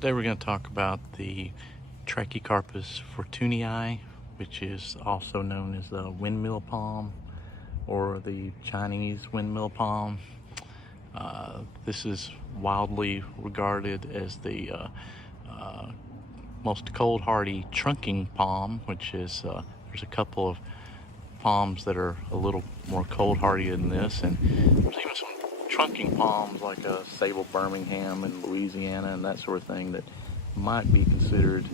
Today we're going to talk about the Trachycarpus fortunei, which is also known as the windmill palm or the Chinese windmill palm. This is wildly regarded as the most cold hardy trunking palm, which is there's a couple of palms that are a little more cold hardy than this, and there's even some trunking palms like Sable Birmingham in Louisiana and that sort of thing that might be considered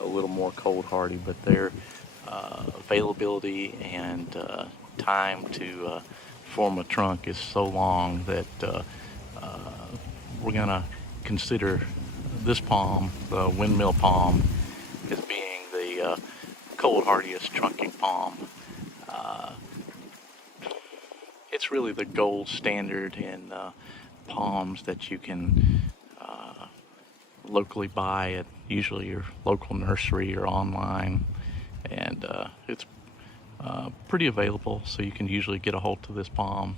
a little more cold hardy, but their availability and time to form a trunk is so long that we're gonna consider this palm, the windmill palm, as being the cold hardiest trunking palm. It's really the gold standard in palms that you can locally buy at usually your local nursery or online, and it's pretty available, so you can usually get a hold of this palm.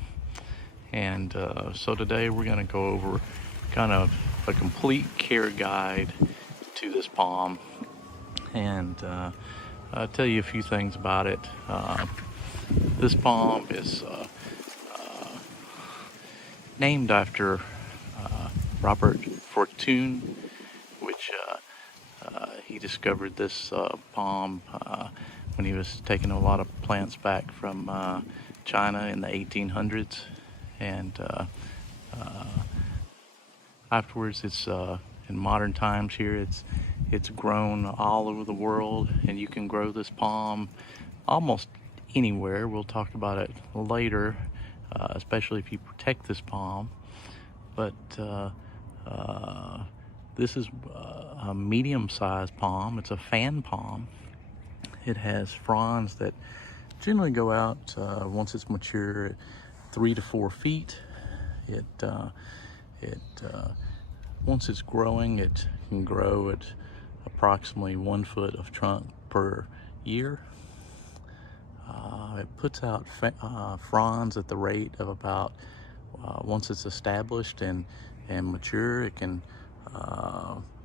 And so today we're going to go over kind of a complete care guide to this palm and tell you a few things about it. This palm is named after Robert Fortune, which he discovered this palm when he was taking a lot of plants back from China in the 1800s, and afterwards it's in modern times here it's grown all over the world, and you can grow this palm almost anywhere. We'll talk about it later, especially if you protect this palm. But this is a medium-sized palm. It's a fan palm. It has fronds that generally go out once it's mature 3 to 4 feet. Once it's growing, it can grow at approximately 1 foot of trunk per year. It puts out fronds at the rate of about, once it's established and mature, it can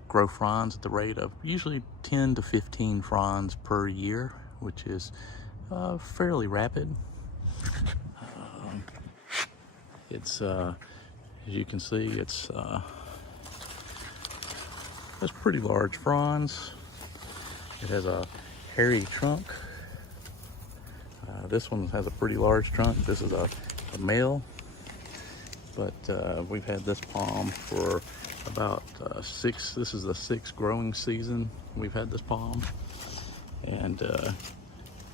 grow fronds at the rate of usually 10 to 15 fronds per year, which is fairly rapid. It's as you can see, it's pretty large fronds. It has a hairy trunk. This one has a pretty large trunk. This is a male, but we've had this palm for about this is the 6th growing season we've had this palm, and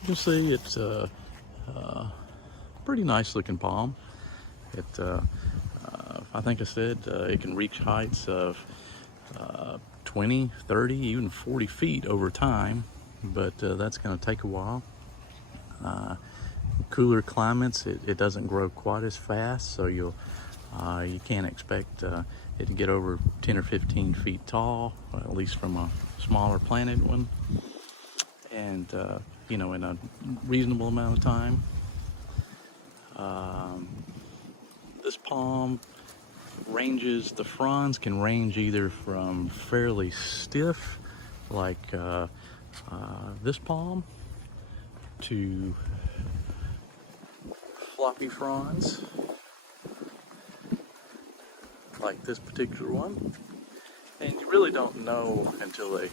you'll see it's a pretty nice looking palm. I think I said it can reach heights of 20, 30, even 40 feet over time, but that's going to take a while. Cooler climates, it doesn't grow quite as fast, so you can't expect it to get over 10 or 15 feet tall, at least from a smaller planted one, and in a reasonable amount of time. This palm ranges, the fronds can range either from fairly stiff, like this palm, to floppy fronds, like this particular one. And you really don't know until they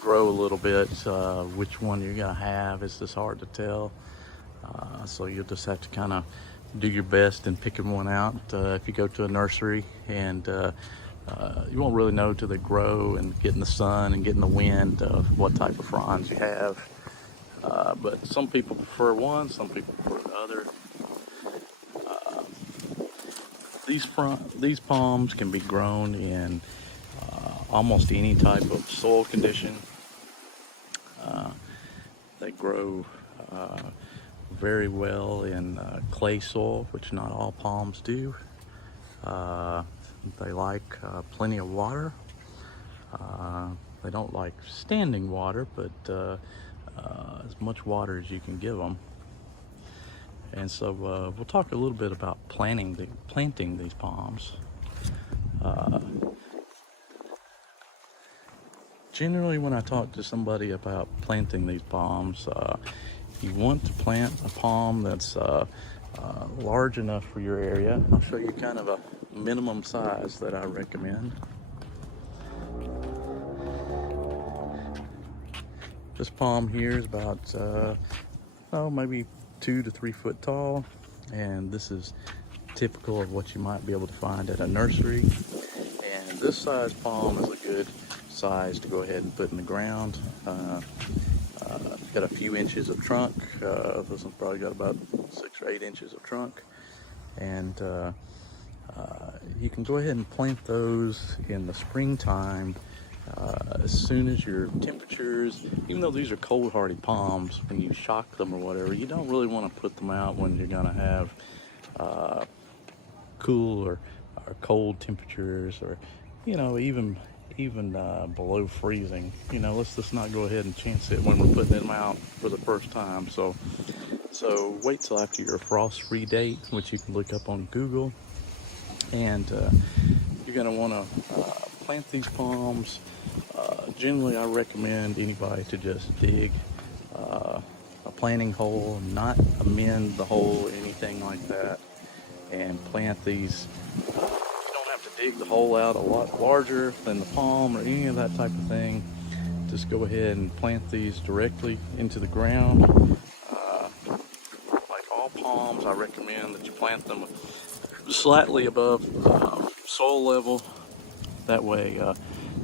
grow a little bit which one you're gonna have. It's just hard to tell. So you'll just have to kind of do your best in picking one out if you go to a nursery, and you won't really know till they grow and get in the sun and get in the wind of what type of fronds you have. But some people prefer one, some people prefer the other. These palms can be grown in almost any type of soil condition. They grow very well in clay soil, which not all palms do. They like plenty of water. They don't like standing water, but as much water as you can give them. And so we'll talk a little bit about planting these palms. generally when I talk to somebody about planting these palms, you want to plant a palm that's large enough for your area. I'll show you kind of a minimum size that I recommend. This palm here is about maybe 2 to 3 foot tall, and this is typical of what you might be able to find at a nursery. And this size palm is a good size to go ahead and put in the ground. It's got a few inches of trunk. This one's probably got about 6 or 8 inches of trunk, and you can go ahead and plant those in the springtime. As soon as your temperatures, even though these are cold hardy palms, when you shock them or whatever, you don't really want to put them out when you're going to have cool or cold temperatures, or even below freezing. Let's just not go ahead and chance it when we're putting them out for the first time. So wait till after your frost-free date, which you can look up on Google, and you're going to want to plant these palms. Generally, I recommend anybody to just dig a planting hole, not amend the hole or anything like that, and plant these. You don't have to dig the hole out a lot larger than the palm or any of that type of thing. Just go ahead and plant these directly into the ground. Like all palms, I recommend that you plant them slightly above soil level. That way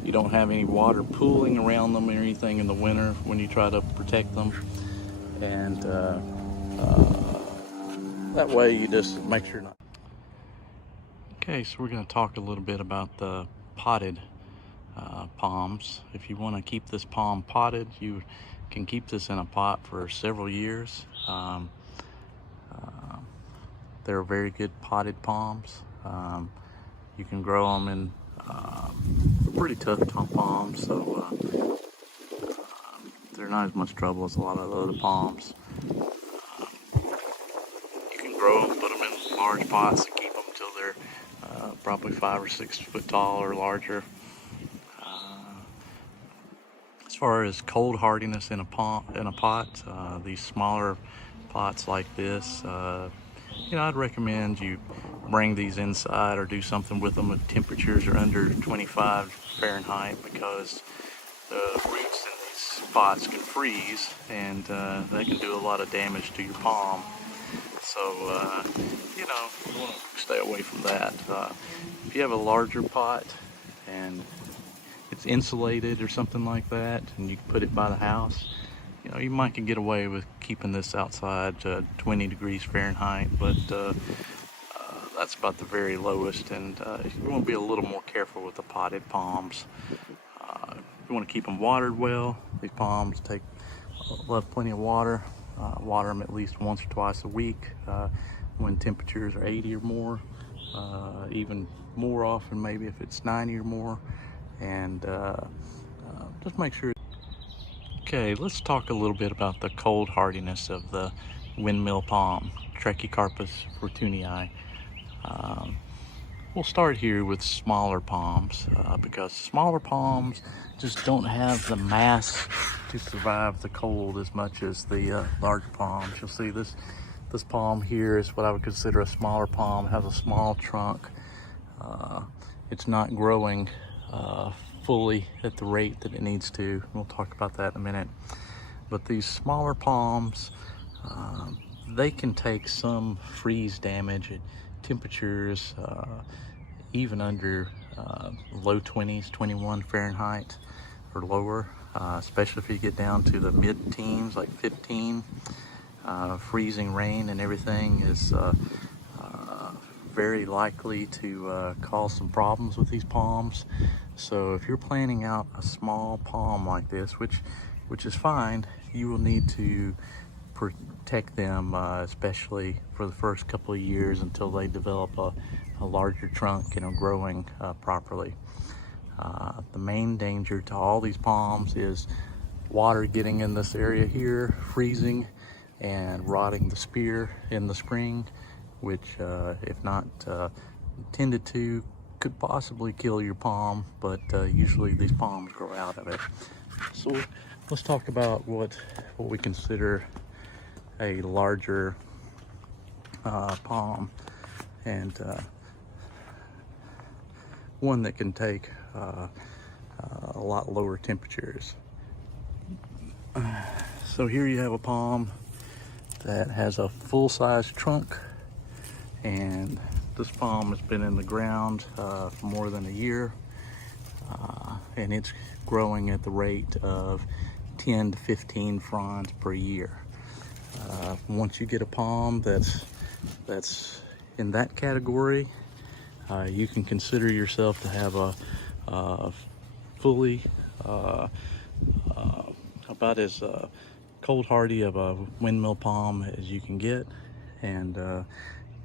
you don't have any water pooling around them or anything in the winter when you try to protect them. And that way you just make sure not. Okay, so we're going to talk a little bit about the potted palms. If you want to keep this palm potted, you can keep this in a pot for several years. They're very good potted palms. You can grow them in pretty tough palms, so they're not as much trouble as a lot of the other palms. You can grow them, put them in large pots and keep them until they're probably 5 or 6 foot tall or larger. As far as cold hardiness in a pot, these smaller pots like this, I'd recommend you bring these inside or do something with them if temperatures are under 25 Fahrenheit, because the roots in these pots can freeze, and they can do a lot of damage to your palm. So, you want to stay away from that. If you have a larger pot and it's insulated or something like that, and you put it by the house, you might can get away with keeping this outside 20 degrees Fahrenheit, but that's about the very lowest, and you want to be a little more careful with the potted palms. You want to keep them watered well. These palms love plenty of water. Water them at least once or twice a week when temperatures are 80 or more, even more often maybe if it's 90 or more, and just make sure. Okay, let's talk a little bit about the cold hardiness of the windmill palm, Trachycarpus fortunei. We'll start here with smaller palms because smaller palms just don't have the mass to survive the cold as much as the larger palms. You'll see this palm here is what I would consider a smaller palm. It has a small trunk. It's not growing fully at the rate that it needs to. We'll talk about that in a minute. But these smaller palms, they can take some freeze damage at temperatures even under low 20s, 21 Fahrenheit or lower, especially if you get down to the mid-teens, like 15. Freezing rain and everything is very likely to cause some problems with these palms. So if you're planting out a small palm like this, which is fine, you will need to protect them, especially for the first couple of years until they develop a larger trunk and are growing properly. The main danger to all these palms is water getting in this area here, freezing and rotting the spear in the spring, which if not tended to, could possibly kill your palm, but usually these palms grow out of it. So let's talk about what we consider a larger palm, and one that can take a lot lower temperatures. So here you have a palm that has a full-size trunk, and this palm has been in the ground for more than a year, and it's growing at the rate of 10 to 15 fronds per year. Once you get a palm that's in that category, you can consider yourself to have a fully about as cold hardy of a windmill palm as you can get, and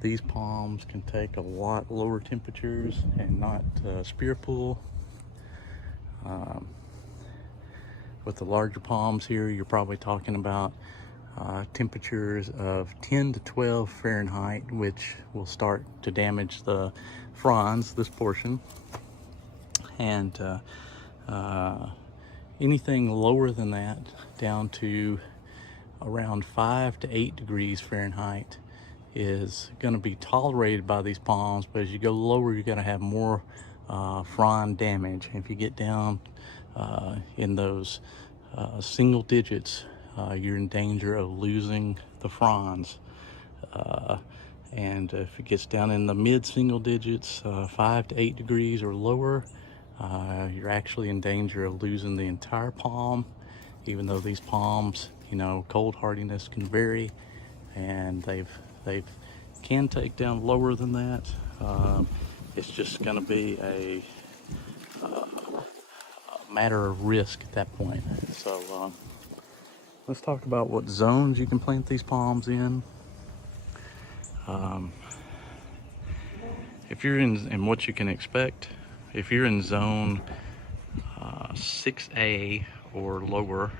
these palms can take a lot lower temperatures and not spear pull. With the larger palms here, you're probably talking about temperatures of 10 to 12 Fahrenheit, which will start to damage the fronds, this portion. And anything lower than that, down to around 5 to 8 degrees Fahrenheit, is going to be tolerated by these palms, but as you go lower, you're going to have more frond damage. If you get down in those single digits, you're in danger of losing the fronds. And if it gets down in the mid single digits, 5 to 8 degrees or lower, you're actually in danger of losing the entire palm. Even though these palms, you know, cold hardiness can vary, and they can take down lower than that. It's just going to be a matter of risk at that point. So let's talk about what zones you can plant these palms in. If you're in, and what you can expect, if you're in zone 6A or lower,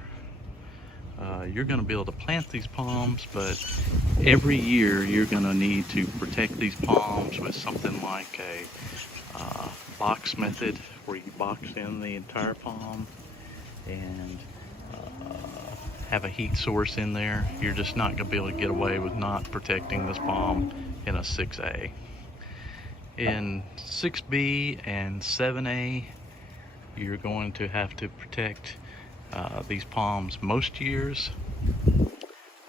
you're going to be able to plant these palms, but every year you're going to need to protect these palms with something like a box method, where you box in the entire palm and have a heat source in there. You're just not going to be able to get away with not protecting this palm in a 6A. In 6B and 7A, you're going to have to protect these palms most years,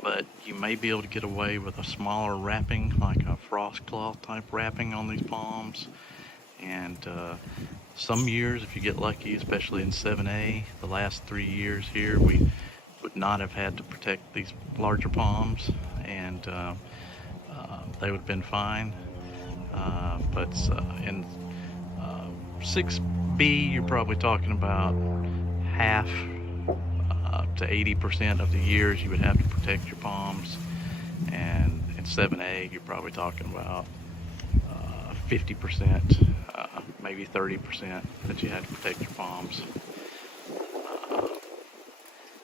but you may be able to get away with a smaller wrapping, like a frost cloth type wrapping on these palms. And some years, if you get lucky, especially in 7A, the last 3 years here, we would not have had to protect these larger palms, and they would have been fine. But in 6B, you're probably talking about half to 80% of the years you would have to protect your palms, and in 7A, you're probably talking about 50%, maybe 30% that you had to protect your palms.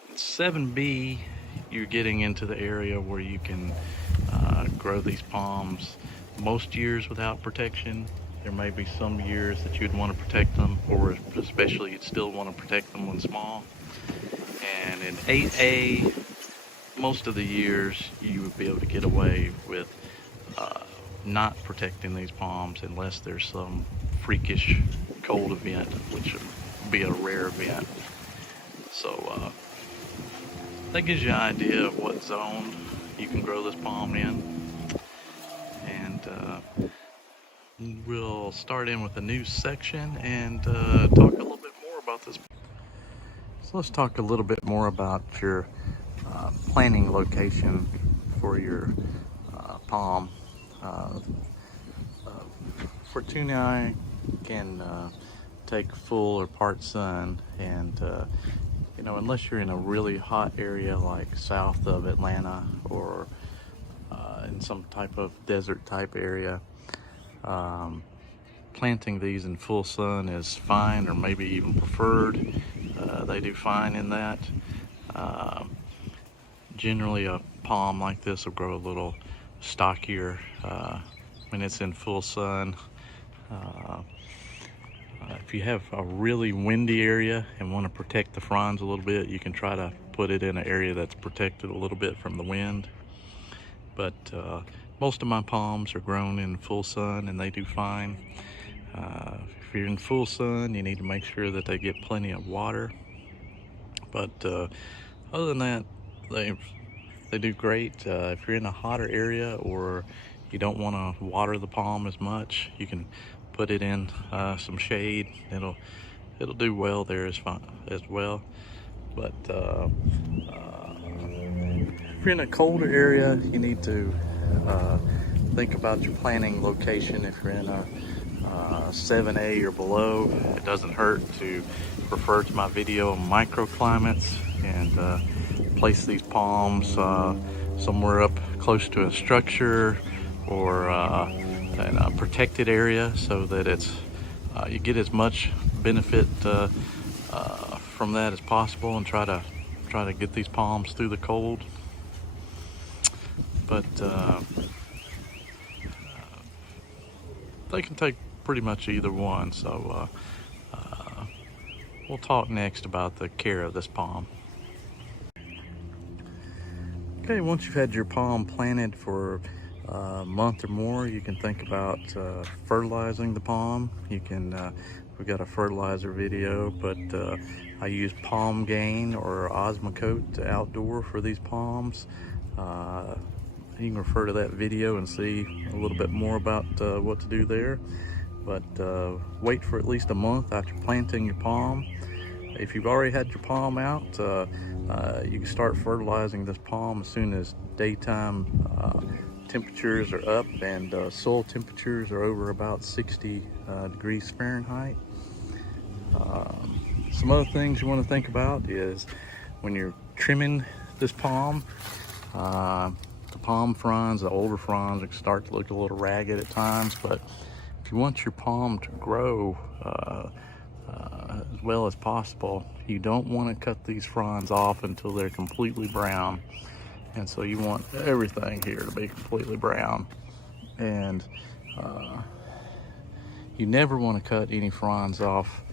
In 7B, you're getting into the area where you can grow these palms most years without protection. There may be some years that you'd want to protect them, or especially you'd still want to protect them when small. And in 8A, most of the years you would be able to get away with not protecting these palms unless there's some freakish cold event, which would be a rare event. So that gives you an idea of what zone you can grow this palm in. And we'll start in with a new section and talk a little bit more about this. So let's talk a little bit more about your planting location for your palm. Fortunei can take full or part sun, and you know, unless you're in a really hot area like south of Atlanta, or in some type of desert type area, planting these in full sun is fine, or maybe even preferred. They do fine in that. Generally a palm like this will grow a little stockier when it's in full sun. If you have a really windy area and want to protect the fronds a little bit, you can try to put it in an area that's protected a little bit from the wind. But most of my palms are grown in full sun and they do fine. If you're in full sun, you need to make sure that they get plenty of water. But other than that, they do great. If you're in a hotter area or you don't want to water the palm as much, you can put it in some shade. It'll do well there as well. But if you're in a colder area, you need to think about your planting location. If you're in a 7A or below, it doesn't hurt to refer to my video on microclimates and place these palms somewhere up close to a structure or in a protected area, so that it's you get as much benefit from that as possible, and try to get these palms through the cold. But they can take pretty much either one. So we'll talk next about the care of this palm. Okay, once you've had your palm planted for a month or more, you can think about fertilizing the palm. You can, we've got a fertilizer video, but I use Palm Gain or Osmocote Outdoor for these palms. You can refer to that video and see a little bit more about what to do there. But wait for at least a month after planting your palm. If you've already had your palm out, you can start fertilizing this palm as soon as daytime temperatures are up and soil temperatures are over about 60 degrees Fahrenheit. Some other things you want to think about is when you're trimming this palm, the palm fronds, the older fronds, can start to look a little ragged at times, but if you want your palm to grow as well as possible, you don't want to cut these fronds off until they're completely brown. And so you want everything here to be completely brown. And you never want to cut any fronds off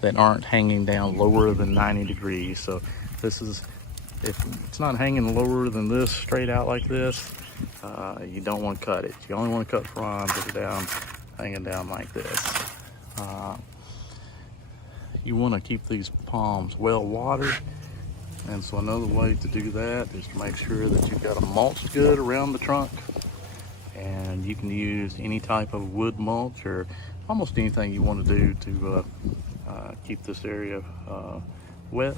that aren't hanging down lower than 90 degrees. So this is, if it's not hanging lower than this, straight out like this, you don't want to cut it. You only want to cut fronds that are hanging down like this. You want to keep these palms well watered, and so another way to do that is to make sure that you've got a mulch good around the trunk, and you can use any type of wood mulch or almost anything you want to do to keep this area wet.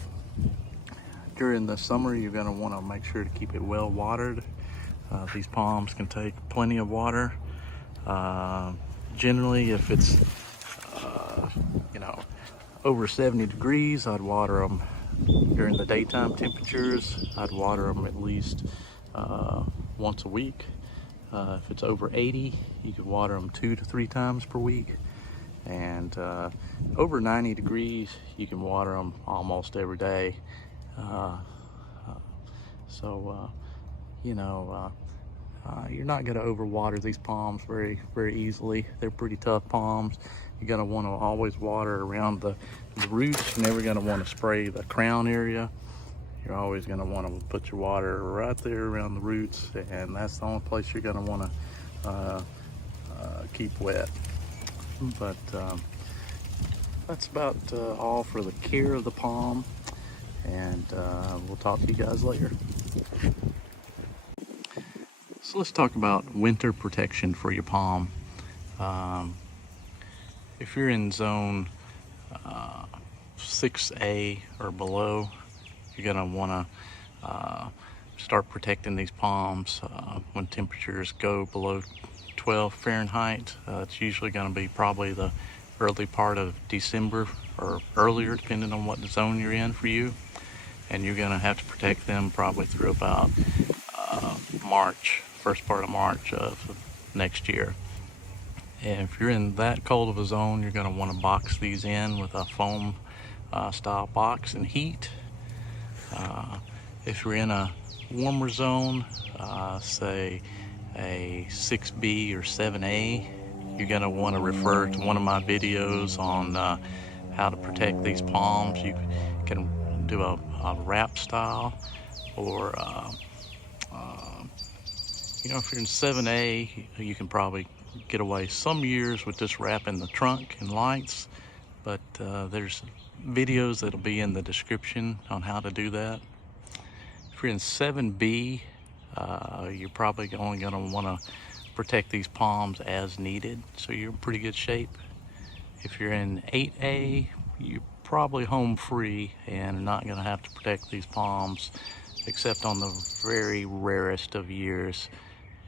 During the summer, you're going to want to make sure to keep it well watered. These palms can take plenty of water. Generally, if it's over 70 degrees, I'd water them during the daytime temperatures. I'd water them at least once a week. If it's over 80, you could water them 2 to 3 times per week. And over 90 degrees, you can water them almost every day. You're not going to overwater these palms very easily. They're pretty tough palms. You're going to want to always water around the roots. You're never going to want to spray the crown area. You're always going to want to put your water right there around the roots, and that's the only place you're going to want to keep wet. But that's about all for the care of the palm, and we'll talk to you guys later. So let's talk about winter protection for your palm. If you're in zone 6A or below, you're gonna wanna start protecting these palms when temperatures go below 12 Fahrenheit. It's usually gonna be probably the early part of December or earlier, depending on what zone you're in for you. And you're gonna have to protect them probably through about March, first part of March of next year. And if you're in that cold of a zone, you're going to want to box these in with a foam style box and heat. If you're in a warmer zone, say a 6B or 7A, you're gonna want to refer to one of my videos on how to protect these palms. You can do a wrap style, or you know, if you're in 7A, you can probably get away some years with just wrapping the trunk and lights, but there's videos that'll be in the description on how to do that. If you're in 7B, you're probably only going to want to protect these palms as needed, so you're in pretty good shape. If you're in 8A, you're probably home free and not going to have to protect these palms except on the very rarest of years,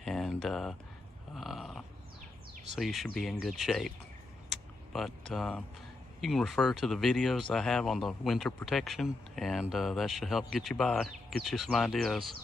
and so you should be in good shape. But you can refer to the videos I have on the winter protection, and that should help get you by, get you some ideas.